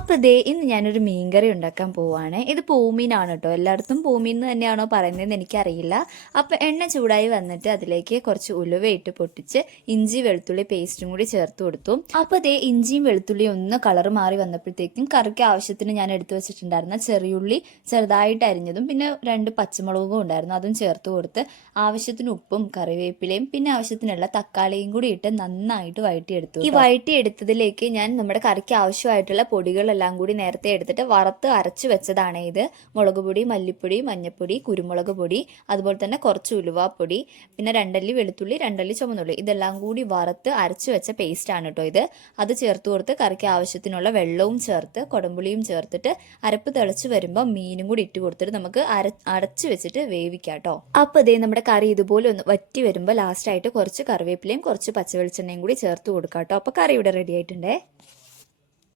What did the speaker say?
അപ്പോൾ ദേ ഇന്ന് ഞാനൊരു മീൻകറി ഉണ്ടാക്കാൻ പോവുകയാണ്. ഇത് പൂമീനാണ് കേട്ടോ. എല്ലായിടത്തും പൂമീൻ എന്ന് തന്നെയാണോ പറയുന്നതെന്ന് എനിക്കറിയില്ല. അപ്പോൾ എണ്ണ ചൂടായി വന്നിട്ട് അതിലേക്ക് കുറച്ച് ഉലുവയിട്ട് പൊട്ടിച്ച് ഇഞ്ചി വെളുത്തുള്ളി പേസ്റ്റും കൂടി ചേർത്ത് കൊടുത്തു. അപ്പോൾ ദേ ഇഞ്ചിയും വെളുത്തുള്ളിയും ഒന്ന് കളർ മാറി വന്നപ്പോഴത്തേക്കും കറിക്ക് ആവശ്യത്തിന് ഞാൻ എടുത്തു വെച്ചിട്ടുണ്ടായിരുന്ന ചെറിയുള്ളി ചെറുതായിട്ട് അരിഞ്ഞതും പിന്നെ 2 പച്ചമുളകും ഉണ്ടായിരുന്നു, അതും ചേർത്ത് കൊടുത്ത് ആവശ്യത്തിന് ഉപ്പും കറിവേപ്പിലയും പിന്നെ ആവശ്യത്തിനുള്ള തക്കാളിയും കൂടി ഇട്ട് നന്നായിട്ട് വഴറ്റിയെടുത്തു. ഈ വഴറ്റിയെടുത്തതിലേക്ക് ഞാൻ നമ്മുടെ കറിക്ക് ആവശ്യമായിട്ടുള്ള പൊടികളെല്ലാം കൂടി നേരത്തെ എടുത്തിട്ട് വറുത്ത് അരച്ചു വെച്ചതാണ് ഇത്. മുളക് പൊടി, മല്ലിപ്പൊടി, മഞ്ഞൾപ്പൊടി, കുരുമുളക് പൊടി, അതുപോലെ തന്നെ കുറച്ച് ഉലുവാപ്പൊടി, പിന്നെ 2 അല്ലി വെളുത്തുള്ളി, 2 അല്ലി ചുവന്നുള്ളി, ഇതെല്ലാം കൂടി വറുത്ത് അരച്ചു വെച്ച പേസ്റ്റ് ആണ് കേട്ടോ ഇത്. അത് ചേർത്ത് കൊടുത്ത് കറിക്ക് ആവശ്യത്തിനുള്ള വെള്ളവും ചേർത്ത് കൊടമ്പുളിയും ചേർത്തിട്ട് അരപ്പ് തിളച്ച് വരുമ്പോൾ മീനും കൂടി ഇട്ട് കൊടുത്തിട്ട് നമുക്ക് അടച്ചു വെച്ചിട്ട് വേവിക്കാം കേട്ടോ. അപ്പോൾ ഇതേ നമ്മുടെ കറി ഇതുപോലെ ഒന്ന് വറ്റി വരുമ്പോൾ ലാസ്റ്റായിട്ട് കുറച്ച് കറിവേപ്പിലയും കുറച്ച് പച്ചവെളിച്ചെണ്ണയും കൂടി ചേർത്ത് കൊടുക്കാം കേട്ടോ. അപ്പോൾ കറി ഇവിടെ റെഡി ആയിട്ടുണ്ടേ.